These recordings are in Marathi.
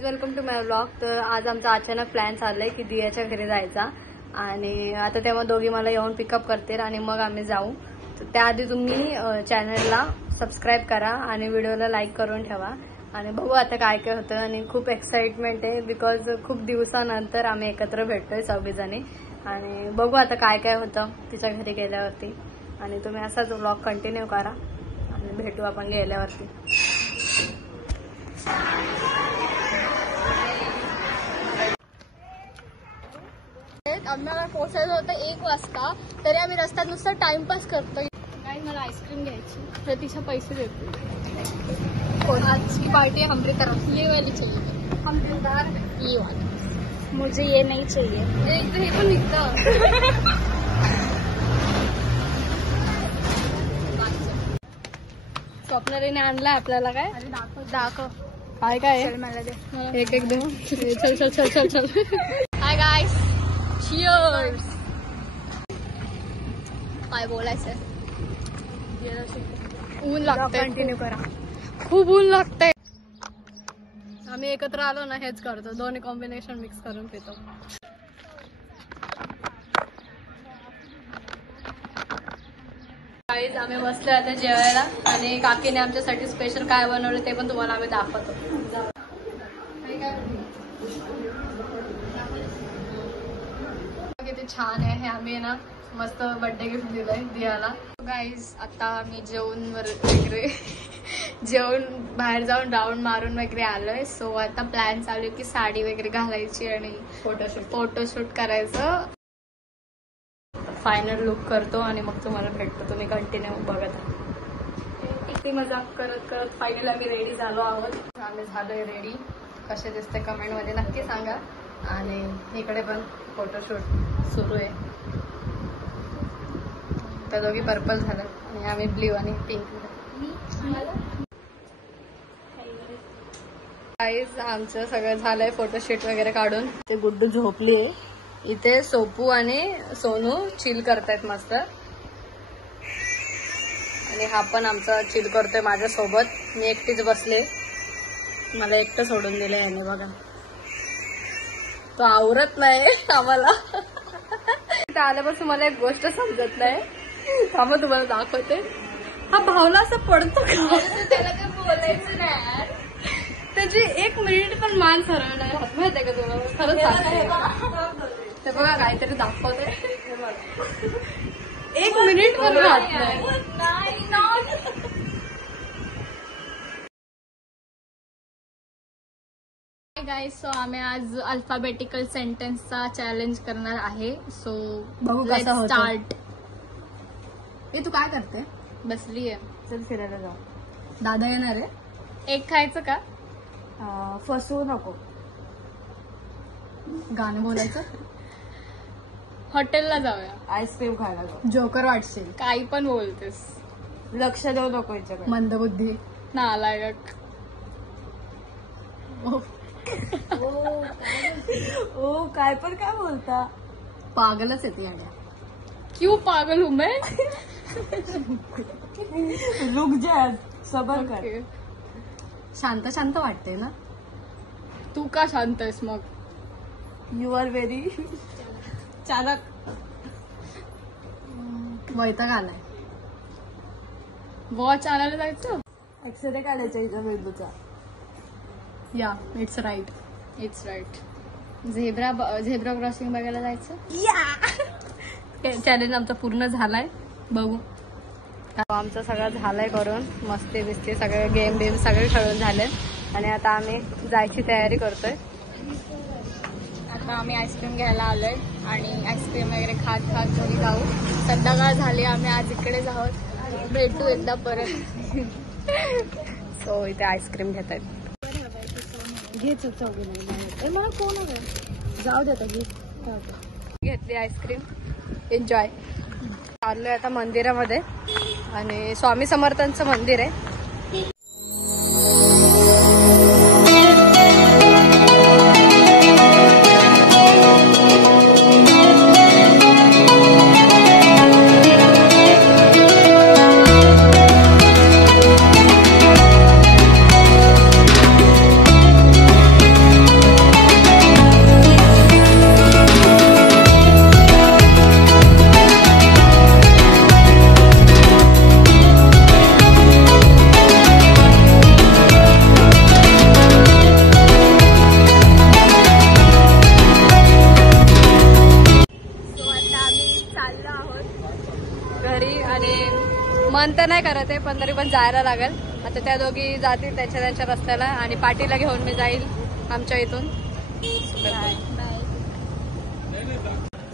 Welcome to my blog. तर आज आमचा अचानक प्लॅन चाललाय की दियाच्या घरी जायचा आणि आता तेव्हा दोघी मला येऊन पिकअप करतील आणि मग आम्ही जाऊ. तर त्याआधी तुम्ही चॅनलला सबस्क्राईब करा आणि व्हिडिओला लाईक करून ठेवा आणि बघू आता काय काय होतं. आणि खूप एक्साइटमेंट आहे बिकॉज खूप दिवसानंतर आम्ही एकत्र भेटतोय चौघीजणी आणि बघू आता काय काय होतं तिच्या घरी गेल्यावरती. आणि तुम्ही असाच व्लॉग कंटिन्यू करा आणि भेटू आपण गेल्यावरती. आम्हाला पोहोचायचं होतं 1 वाजता, तरी आम्ही रस्त्यात नुसतं टाइमपास करतोय. काय मला आईस्क्रीम घ्यायची, प्रतीक्षा पैसे देते. आजची पार्टी हमारी तरफ ये वाली चाहिए, हम दिलदार ये वाली, मुझे ये नहीं चाहिए. एक हे पण निघतं. स्वप्नालीने आणलाय आपल्याला. काय दाखव काय काय मला दे, एक एक देऊ. चल चल चल चल चल. Hi guys, cheers. काय बोलायचंय, ऊन लागतंय, कंटिन्यू करा. खूप ऊन लागतंय. आम्ही एकत्र आलो ना हेच करतो, दोन्ही कॉम्बिनेशन मिक्स करून पितो. गाईज आम्ही बसलोय आता जेवायला आणि काकीने आमच्यासाठी स्पेशल काय बनवलं ते पण तुम्हाला आम्ही दाखवतो. किती छान आहे. आम्ही ना मस्त बर्थडे गिफ्ट दिलंय दियाला. गाईज आता आम्ही जेवून बाहेर जाऊन राऊंड मारून वगैरे आलोय. सो आता प्लॅन चालू आहे की साडी वगैरे घालायची आणि फोटोशूट करायचं. फायनल लुक करतो आणि मग तुम्हाला भेटतो. तुम्ही कंटिन्यू बघत. किती मजाक करत करत फायनल आम्ही रेडी झालो आहोत. आम्ही झालोय रेडी. कसे दिसते कमेंट मध्ये नक्की सांगा. आणि इकडे पण फोटोशूट सुरू आहे. तर दोघी पर्पल झालं आणि आम्ही ब्ल्यू आणि पिंक. गाईज आमचं सगळं झालंय फोटोशूट वगैरे काढून. ते गुड्डू झोपली आहे. इथे सोपू आणि सोनू चिल करतायत मस्त. आणि हा पण आमचा चिल करतोय माझ्यासोबत. मी एकटीच बसले, मला एकटं सोडून दिलं याने. बघा तो आवरत नाही आम्हाला. इथे आल्यापासून मला एक गोष्ट समजत नाही. थांबा तुम्हाला दाखवते. हा भावला असं पडतो का? त्याला काय बोलायचं नाही. त्याची 1 मिनिट पण मान सरळ नाही राहत माहितीये का तुम्हाला. खरंच सांगते. ते बघा काहीतरी दाखवते. 1 मिनिट पण राहत नाही. गाईज सो आम्ही आज अल्फाबेटिकल सेंटेन्सचा चॅलेंज करणार आहे. सो बघू कसं होतं. स्टार्ट. तू काय करते? बसली आहे. चल फिरायला जाऊ. दादा येणार आहे. एक खायचं का? फसवू नको. गाणं बोलायचं. हॉटेलला जाऊया. आईस्क्रीम खायला जाऊ. जोकर वाटशील. काही पण बोलतेस. लक्ष देऊ नको याच्याकडे. मंदबुद्धी नालायक. ओ काय पण काय बोलता. पागलच येते याड्या. क्यों पागल हूं मैं? रुक जा, सबर कर. शांत शांत वाटते ना. तू का शांत आहेस मग? यू आर व्हेरी चालक. वैताग आलाय. वॉच आणायला जायचं. एक्सरे काढायचा इथं मेंदूचा. या it's right. It's right. Zebra crossing बघायला जायचं. चॅलेंज आमचा पूर्ण झालाय. बघू. आमचं सगळं झालंय करून. मस्ती बिस्ती सगळं गेम बेम सगळे खेळून झाले आणि आता आम्ही जायची तयारी करतोय. आता आम्ही आईस्क्रीम घ्यायला आलोय आणि आईस्क्रीम वगैरे खात खात घरी जाऊ. संध्याकाळ झाली. आम्ही आज इकडेच आहोत. भेटू एकदा परत. सो इथे आईस्क्रीम घेत आहेत. घेच मला कोण जाऊ देता. घेतली आईस्क्रीम. एन्जॉय. चाललोय आता मंदिरामध्ये आणि स्वामी समर्थांचं मंदिर आहे. तर नाही करत आहे, पण तरी पण जायला लागेल. आता त्या दोघी जातील त्यांच्या त्यांच्या रस्त्याला आणि पार्टीला घेऊन मी जाईल आमच्या इथून.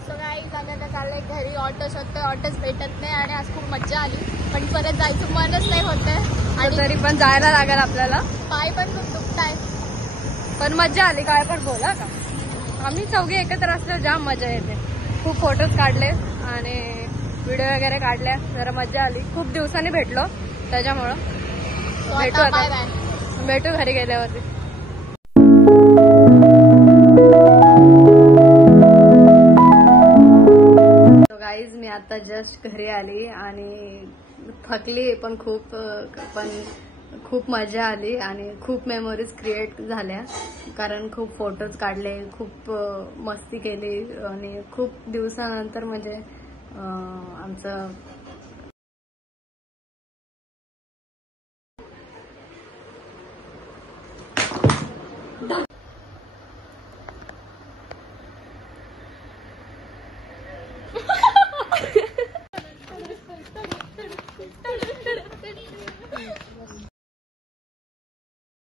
सो गाईज आता चाललंय घरी. ऑटो शोधतोय, ऑटोच भेटत नाही आणि आज खूप मज्जा आली, पण परत जायचं मनच नाही होतंय आणि तरी पण जायला लागेल आपल्याला. पाय पण खूप दुखताय, पण मज्जा आली. काय पण बोला का, आम्ही चौघी एकत्र असल्यावर जाम मजा येते. खूप फोटोज काढले आणि व्हिडिओ वगैरे काढल्या, जरा मज्जा आली. खूप दिवसांनी भेटलो त्याच्यामुळं. भेटू बाय आता, बाय. भेटू घरी गेल्यावरती. गाईज मी आता जस्ट घरी आली आणि थकली पण खूप मजा आली आणि खूप मेमोरीज क्रिएट झाल्या, कारण खूप फोटोज काढले, खूप मस्ती केली आणि खूप दिवसानंतर म्हणजे आमचं